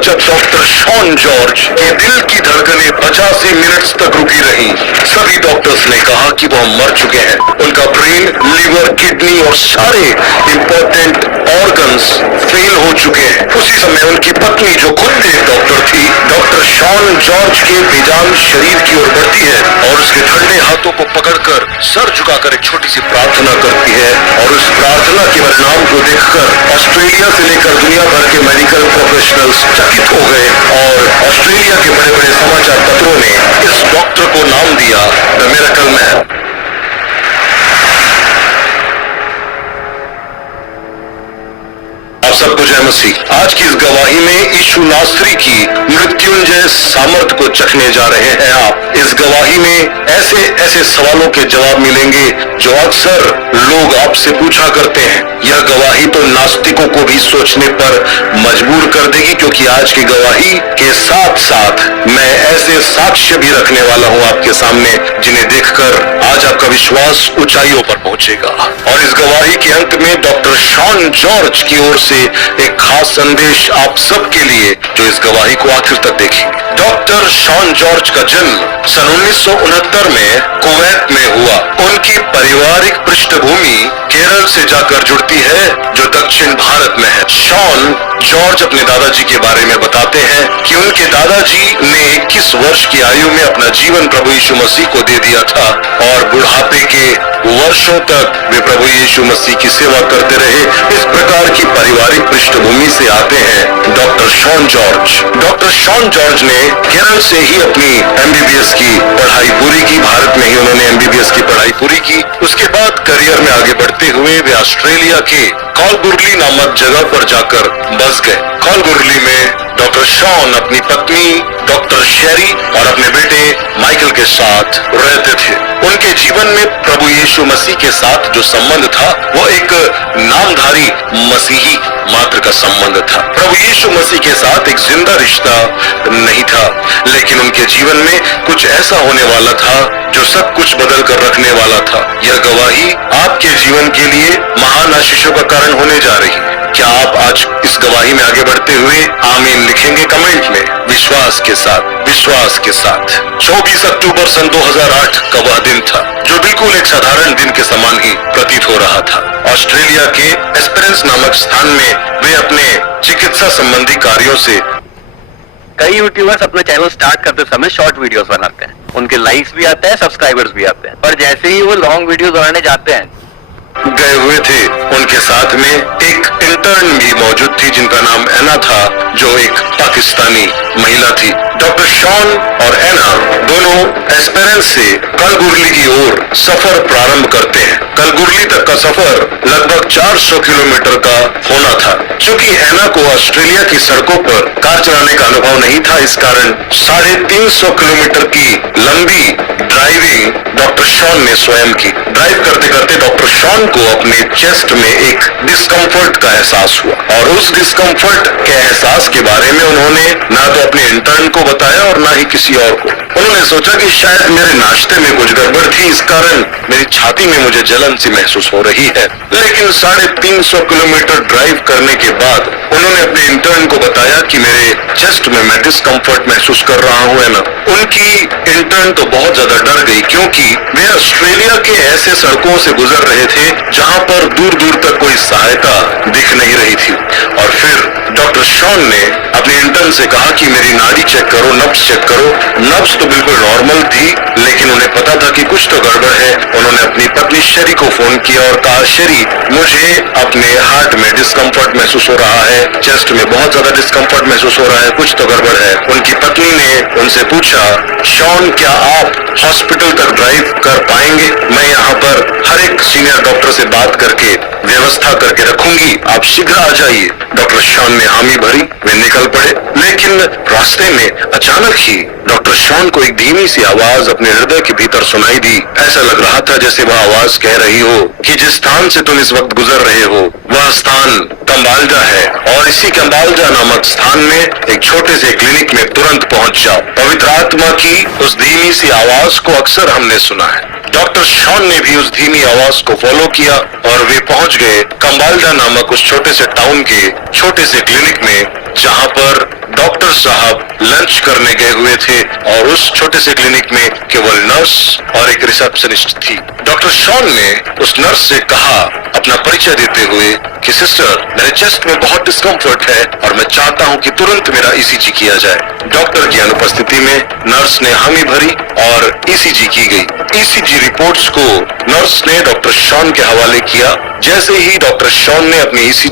जब doctor Shawn George के दिल की धड़कनें 85 मिनट तक रुकी रहीं, सभी डॉक्टर्स ने कहा कि वह मर चुके हैं। उनका ब्रेन, लिवर, किडनी और सारे इंपॉर्टेंट ऑर्गन्स फेल हो चुके हैं। उसी समय उनकी पत्नी, जो खुद एक डॉक्टर थी, डॉक्टर शॉन जॉर्ज के बेजान शरीर की ओर बढ़ती है और उसके ठंडे हाथों को पकड़कर सर झुकाकर एक छोटी सी प्रार्थना करती है। और उस प्रार्थना के परिणाम को देखकर ऑस्ट्रेलिया से लेकर दुनिया भर के मेडिकल प्रोफेशनल्स चकित हो गए और ऑस्ट्रेलिया के बड़े बड़े समाचार पत्रों ने इस डॉक्टर को नाम दिया द मिरेकल मैन। आप सबको जय मसीह। आज की इस गवाही में यीशु नासरी की मृत्युंजय सामर्थ को चखने जा रहे हैं आप। इस गवाही में ऐसे ऐसे सवालों के जवाब मिलेंगे जो अक्सर लोग आपसे पूछा करते हैं। यह गवाही तो नास्तिकों को भी सोचने पर मजबूर कर देगी, क्योंकि आज की गवाही के साथ साथ मैं ऐसे साक्ष्य भी रखने वाला हूं आपके सामने जिन्हें देखकर आज आपका विश्वास ऊंचाइयों पर पहुंचेगा। और इस गवाही के अंत में डॉक्टर शॉन जॉर्ज की ओर से एक खास संदेश आप सबके लिए, जो इस गवाही को आखिर तक देखेंगे। डॉक्टर शॉन जॉर्ज का जन्म सन 1969 में कुवैत में हुआ। उनकी पारिवारिक पृष्ठभूमि केरल से जाकर जुड़ती है, जो दक्षिण भारत में है। शॉन जॉर्ज अपने दादाजी के बारे में बताते हैं कि उनके दादाजी ने 21 वर्ष की आयु में अपना जीवन प्रभु यीशु मसीह को दे दिया था और बुढ़ापे के वर्षों तक वे प्रभु यीशु मसीह की सेवा करते रहे। इस प्रकार की पारिवारिक पृष्ठभूमि से आते हैं डॉक्टर शॉन जॉर्ज। डॉक्टर शॉन जॉर्ज ने केरल से ही अपनी MBBS की पढ़ाई पूरी की। भारत में ही उन्होंने MBBS की पढ़ाई पूरी की। उसके बाद करियर में आगे बढ़ते हुए वे ऑस्ट्रेलिया के कॉलगुरली नामक जगह पर जाकर बस गए। कॉलगुरली में डॉक्टर शॉन अपनी पत्नी डॉक्टर शेरी और अपने बेटे माइकल के साथ रहते थे। उनके जीवन में प्रभु यीशु मसीह के साथ जो संबंध था वो एक नामधारी मसीही मात्र का संबंध था। प्रभु यीशु मसीह के साथ एक जिंदा रिश्ता नहीं था, लेकिन उनके जीवन में कुछ ऐसा होने वाला था जो सब कुछ बदल कर रखने वाला था। यह गवाही आपके जीवन के लिए महान आशीषों का कारण होने जा रही है। क्या आप आज इस गवाही में आगे बढ़ते हुए आमीन लिखेंगे कमेंट में? विश्वास के साथ, विश्वास के साथ। 24 अक्टूबर सन 2008 का वह दिन था जो बिल्कुल एक साधारण दिन के समान ही प्रतीत हो रहा था। ऑस्ट्रेलिया के एस्पेरेंस नामक स्थान में वे अपने चिकित्सा संबंधी कार्यों से कई यूट्यूबर्स अपना चैनल स्टार्ट करते समय शॉर्ट वीडियोस बनाते हैं। उनके लाइक्स भी आते हैं, सब्सक्राइबर्स भी आते हैं, पर जैसे ही वो लॉन्ग वीडियोस बनाने जाते हैं गए हुए थे, उनके साथ में एक इंटर्न भी मौजूद थी जिनका नाम एना था, जो एक पाकिस्तानी महिला थी। डॉक्टर शॉन और एना दोनों एस्पेरेंस से कलगुरली की ओर सफर प्रारंभ करते हैं। कलगुरली तक का सफर लगभग 400 किलोमीटर का होना था। क्योंकि एना को ऑस्ट्रेलिया की सड़कों पर कार चलाने का अनुभव नहीं था, इस कारण 350 किलोमीटर की लंबी ड्राइविंग डॉक्टर शॉन ने स्वयं की। ड्राइव करते करते डॉक्टर शॉन को अपने चेस्ट में एक डिस्कम्फर्ट का एहसास हुआ और उस डिस्कम्फर्ट के एहसास के बारे में उन्होंने ना तो अपने इंटर्न को बताया और ना ही किसी और को। उन्होंने सोचा कि शायद मेरे नाश्ते में कुछ गड़बड़ थी, इस कारण मेरी छाती में मुझे जलन सी महसूस हो रही है। लेकिन 350 किलोमीटर ड्राइव करने के बाद उन्होंने अपने इंटर्न को बताया कि मेरे चेस्ट में मैं डिस्कम्फर्ट महसूस कर रहा हूँ। है ना, उनकी इंटर्न तो बहुत ज्यादा डर गई, क्योंकि वे ऑस्ट्रेलिया के ऐसे सड़कों से गुजर रहे थे जहाँ पर दूर दूर तक कोई सहायता दिख नहीं रही थी। और फिर डॉक्टर शॉन ने अपने इंटर्न से कहा कि मेरी नाड़ी चेक करो, नब्ज चेक करो। नब्ज तो बिल्कुल नॉर्मल थी, लेकिन उन्हें पता था कि कुछ तो गड़बड़ है। उन्होंने अपनी पत्नी शेरी को फोन किया और कहा, शेरी, मुझे अपने हार्ट में डिस्कम्फर्ट महसूस हो रहा है, चेस्ट में बहुत ज्यादा डिस्कम्फर्ट महसूस हो रहा है, कुछ तो गड़बड़ है। उनकी पत्नी ने उनसे पूछा, शॉन, क्या आप हॉस्पिटल तक ड्राइव कर पाएंगे? मैं यहाँ पर हर एक सीनियर डॉक्टर से बात करके व्यवस्था करके रखूंगी, आप शीघ्र आ जाइए। डॉक्टर शॉन ने हामी भरी, वे निकल पड़े। लेकिन रास्ते में अचानक ही डॉक्टर शॉन को एक धीमी सी आवाज अपने हृदय के भीतर सुनाई दी। ऐसा लग रहा था जैसे वह आवाज कह रही हो कि जिस स्थान से तुम इस वक्त गुजर रहे हो वह स्थान कंबालजा है, और इसी कंबालजा नामक स्थान में एक छोटे से क्लिनिक में तुरंत पहुंच जाओ। पवित्र आत्मा की उस धीमी सी आवाज को अक्सर हमने सुना है। डॉक्टर शॉन ने भी उस धीमी आवाज को फॉलो किया और वे पहुंच गए कंबालजा नामक उस छोटे से टाउन के छोटे से क्लिनिक में, जहां पर डॉक्टर डॉक्टर साहब लंच करने गए हुए थे और उस छोटे से क्लिनिक में केवल नर्स और एक रिसेप्शनिस्ट थी। डॉक्टर शॉन ने उस नर्स से कहा, अपना परिचय देते हुए, कि सिस्टर, मेरे चेस्ट में बहुत डिस्कम्फर्ट है और मैं चाहता हूं कि तुरंत मेरा ईसीजी किया जाए। डॉक्टर की अनुपस्थिति में नर्स ने हामी भरी और ईसीजी की गई। ईसीजी रिपोर्ट्स को नर्स ने डॉक्टर शॉन के हवाले किया। जैसे ही डॉक्टर शॉन ने अपनी ईसीजी